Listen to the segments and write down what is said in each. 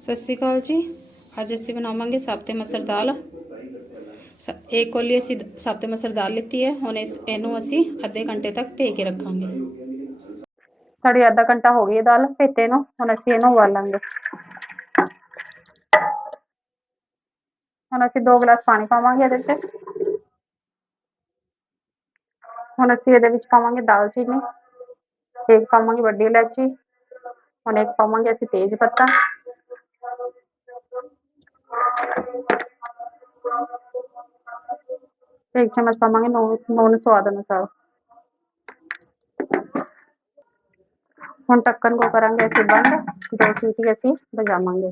ਸਤਿ ਸ਼੍ਰੀ ਅਕਾਲ ਜੀ ਅੱਜ ਅਸੀਂ ਬਣਾਵਾਂਗੇ ਸਾਬਤੇ ਮਸਰ ਦਾਲ ਸ- ਇੱਕ ਕੋਲੀ ਅਸੀਂ ਦ- ਸਾਬਤੇ ਮਸਰ ਦਾਲ ਲਿੱਤੀ ਹੈ ਹੁਣ ਇਸ ਇਹਨੂੰ ਅਸੀਂ ਅੱਧੇ ਘੰਟੇ ਤੱਕ ਭੇ ਕੇ ਰੱਖਾਂਗੇ ਸਾਡੀ ਅੱਧਾ ਘੰਟਾ ਹੋ ਗਿਆ ਦਾਲ ਭੇਤੇ ਨੂੰ ਹੁਣ ਅਸੀਂ ਇਹਨੂੰ ਉਬਾਲਾਂਗੇ ਹੁਣ ਅਸੀਂ 2 ਗਲਾਸ ਪਾਣੀ ਪਾਵਾਂਗੇ ਇਹਦੇ 'ਚ ਹੁਣ ਅਸੀਂ ਇਹਦੇ ਵਿੱਚ ਪਾਵਾਂਗੇ ਦਾਲਚੀਨੀ ਇੱਕ ਪਾਵਾਂਗੇ ਵੱਡੀ ਇਲਾਇਚੀ ਹੁਣ ਇੱਕ ਪਾਵਾਂਗੇ ਅਸੀਂ ਤੇਜ ਪੱਤਾ ਇੱਕ ਚਮਚ ਪਾਵਾਂਗੇ ਨੂਨ ਨੂਨ ਸਵਾਦ ਅਨੁਸਾਰ। ਹੁਣ ਟੱਕਣ ਕੋ ਕਰਾਂਗੇ ਅਸੀਂ ਬੰਦ, ਦੋ ਸੀਟੀ ਅਸੀਂ ਵਜਾਵਾਂਗੇ।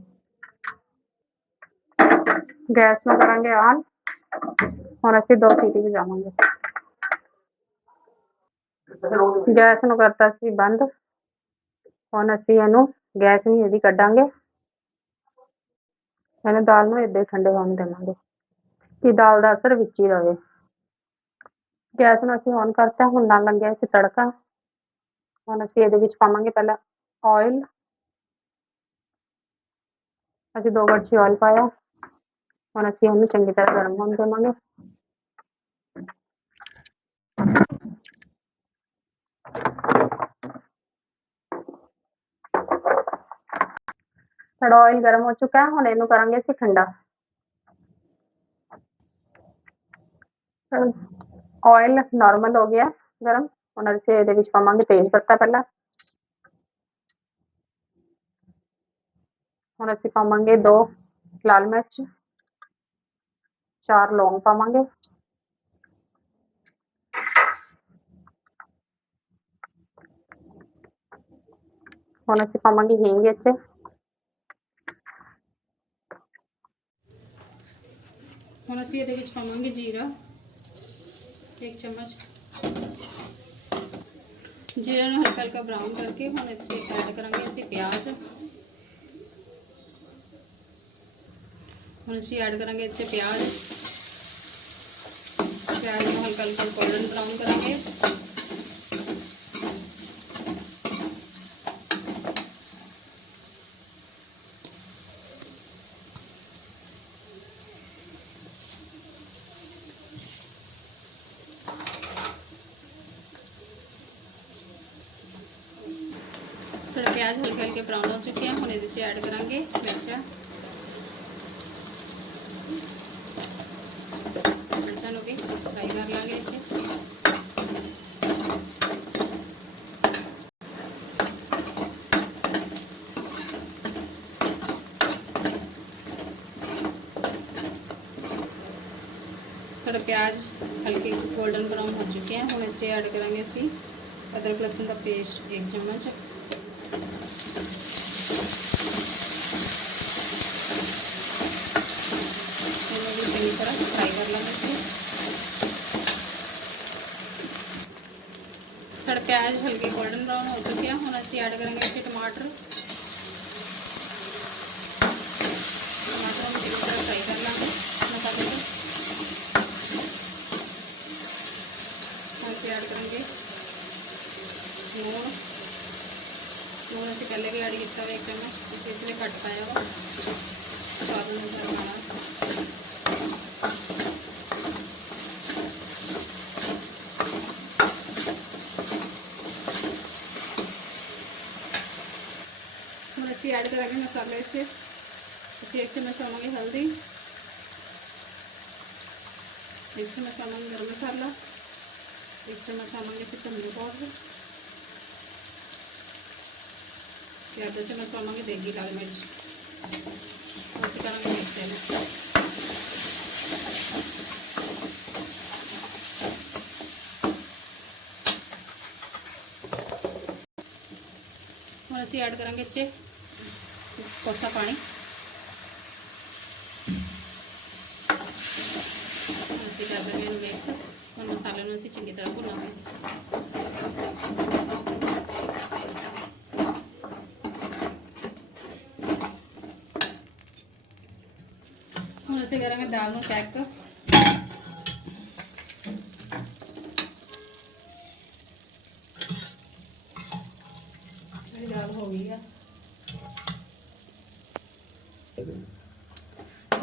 ਗੈਸ ਨੂੰ ਕਰਾਂਗੇ ਆਨ, ਹੁਣ ਅਸੀਂ ਦੋ ਸੀਟੀ ਵਜਾਵਾਂਗੇ। ਗੈਸ ਨੂੰ ਕਰਤਾ ਸੀ ਬੰਦ, ਹੁਣ ਅਸੀਂ ਇਹਨੂੰ ਗੈਸ ਨਹੀਂ ਇਹਦੀ ਕੱਢਾਂਗੇ। ਇਹਨੂੰ ਦਾਲ ਨੂੰ ਏਦਾਂ ਹੀ ਠੰਡੇ ਹੋਣ ਦੇਵਾਂਗੇ, ਕਿ ਦਾਲ ਦਾ ਅਸਰ ਵਿੱਚ ਹੀ ਰਹੇ ਗੈਸ ਨੂੰ ਅਸੀਂ ਔਨ ਕਰਤਾ ਹੁਣ ਨਾਲ ਲੱਗਿਆ ਸੀ ਤੜਕਾ ਹੁਣ ਅਸੀਂ ਇਹਦੇ ਵਿੱਚ ਪਾਵਾਂਗੇ ਪਹਿਲਾਂ ਆਇਲ ਅਸੀਂ ਦੋ ਕੜਛੀ ਆਇਲ ਪਾਇਆ ਹੁਣ ਅਸੀਂ ਇਹਨੂੰ ਚੰਗੀ ਤਰ੍ਹਾਂ ਗਰਮ ਹੋਣ ਦੇਵਾਂਗੇ ਸਾਡਾ ਆਇਲ ਗਰਮ ਹੋ ਚੁੱਕਾ ਹੈ ਹੁਣ ਇਹਨੂੰ ਕਰਾਂਗੇ ਅਸੀਂ ਠੰਡਾ ਆਇਲ ਨਾਰਮਲ ਹੋ ਗਿਆ ਗਰਮ ਹੁਣ ਅਸੀਂ ਇਹਦੇ ਵਿੱਚ ਪਾਵਾਂਗੇ ਤੇਜ਼ ਪੱਤਾ ਪਹਿਲਾਂ ਹੁਣ ਅਸੀਂ ਪਾਵਾਂਗੇ ਦੋ ਲਾਲ ਮਿਰਚ ਚਾਰ ਲੌਂਗ ਪਾਵਾਂਗੇ ਹੁਣ ਅਸੀਂ ਪਾਵਾਂਗੇ ਹੀਂਗ ਵਿੱਚ ਹੁਣ ਅਸੀਂ ਇਹਦੇ ਵਿੱਚ ਪਾਵਾਂਗੇ ਜੀਰਾ एक चम्मच जीरे में हल्का हल्का ब्राउन करके हम इसे ऐड करेंगे इसे प्याज। हम इसे ऐड करेंगे इसे प्याज। प्याज में हल्का हल्का गोल्डन ब्राउन करेंगे। हल्के ब्राउन हो चुके हैं हम इसे ऐड करा मिर्चा मिर्चा भी फ्राई कर लेंगे इसे थोड़ा प्याज हल्के गोल्डन ब्राउन हो चुके हैं हम इसे ऐड करेंगे अदरक लहसुन का पेस्ट एक चम्मच सड़ प्याज हल्के गोल्डन ब्राउन हो चुके हैं। हम अच्छी ऐड करेंगे इसे टमाटर। इस तरह फ्राई कर मसाले करेंगे। पहले भी ऐड किया एक चम्मच इसलिए कट पाया हुआ। स्वाद अनुसार ऐड करेंगे मसाले से इसकी एक चम्मच डालूंगी हल्दी एक चम्मच डालूंगी गर्म मसाला एक चम्मच डालूंगी फिर धनिया पाउडर आधा चम्मच डालूंगी देगी लाल मिर्च और इसी करेंगे मिक्स करना ਹੁਣ ਅਸੀਂ ਐਡ ਕਰਾਂਗੇ ਇੱਥੇ ਕੋਸਾ ਪਾਣੀ ਹੁਣ ਅਸੀਂ ਕਰ ਦਾਂਗੇ ਇਹਨੂੰ ਮਿਕਸ ਹੁਣ ਮਸਾਲੇ ਨੂੰ ਅਸੀਂ ਚੰਗੀ ਤਰ੍ਹਾਂ ਭੁੰਨਾਂਗੇ ਹੁਣ ਅਸੀਂ ਕਰਾਂਗੇ ਦਾਲ ਨੂੰ ਚੈੱਕ ਮੇਰੀ ਦਾਲ ਹੋ ਗਈ ਆ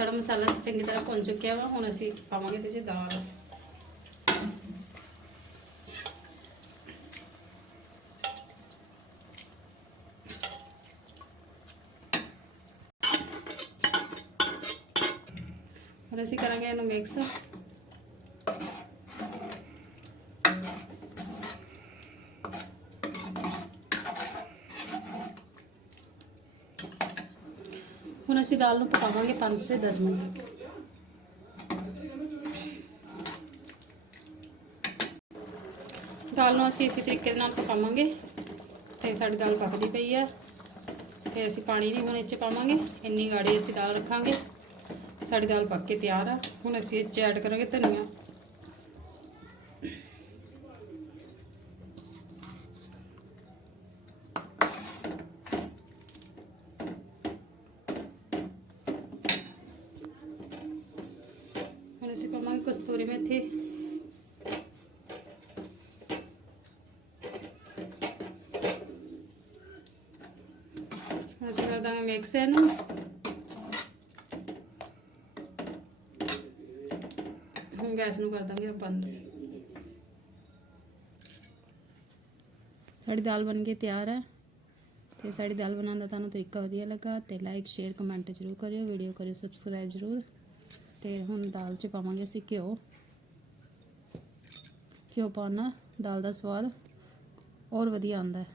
ਸਾਡਾ ਮਸਾਲਾ ਚੰਗੀ ਤਰ੍ਹਾਂ ਭੁੰਨ ਚੁੱਕਿਆ ਵਾ, ਹੁਣ ਅਸੀਂ ਪਾਵਾਂਗੇ ਇਹਦੇ 'ਚ ਦਾਲ। ਹੁਣ ਅਸੀਂ ਕਰਾਂਗੇ ਇਹਨੂੰ ਮਿਕਸ ਹੁਣ ਅਸੀਂ ਦਾਲ ਨੂੰ ਪਕਾਵਾਂਗੇ 5 ਸੇ 10 ਮਿੰਟ ਤੱਕ। ਦਾਲ ਨੂੰ ਅਸੀਂ ਇਸੇ ਤਰੀਕੇ ਦੇ ਨਾਲ ਪਕਾਵਾਂਗੇ ਤੇ ਸਾਡੀ ਦਾਲ ਪੱਕਦੀ ਪਈ ਆ। ਤੇ ਅਸੀਂ ਪਾਣੀ ਨਹੀਂ ਹੁਣ ਇਹ 'ਚ ਪਾਵਾਂਗੇ, ਇੰਨੀ ਗਾੜੀ ਅਸੀਂ ਦਾਲ ਰੱਖਾਂਗੇ। ਸਾਡੀ ਦਾਲ ਪੱਕ ਕੇ ਤਿਆਰ ਆ। ਹੁਣ ਅਸੀਂ ਇਸ 'ਚ ਐਡ ਕਰਾਂਗੇ ਧਨੀਆ ਹੁਣ ਅਸੀਂ ਪਾਵਾਂਗੇ ਕਸਤੂਰੀ ਮੇਥੀ। ਅਸੀਂ ਕਰ ਦਾਂਗੇ ਮਿਕਸ ਇਹਨੂੰ। ਹੁਣ ਗੈਸ ਨੂੰ ਕਰ ਦਾਂਗੇ ਬੰਦ ਸਾਡੀ ਦਾਲ ਬਣ ਕੇ ਤਿਆਰ ਹੈ। ਤੇ ਸਾਡੀ ਦਾਲ ਬਣਾਉਣ ਦਾ ਤੁਹਾਨੂੰ ਤਰੀਕਾ ਵਧੀਆ ਲੱਗਾ ਤੇ ਲਾਈਕ ਸ਼ੇਅਰ ਕਮੈਂਟ ਜ਼ਰੂਰ ਕਰਿਓ। ਵੀਡੀਓ ਕਰਿਓ ਸਬਸਕ੍ਰਾਈਬ ਜ਼ਰੂਰ। ਤੇ ਹੁਣ ਦਾਲ 'ਚ ਪਾਵਾਂਗੇ ਅਸੀਂ ਘਿਓ। ਘਿਓ ਪਾਉਣਾ, ਦਾਲ ਦਾ ਸਵਾਦ ਹੋਰ ਵਧੀਆ ਆਉਂਦਾ ਹੈ।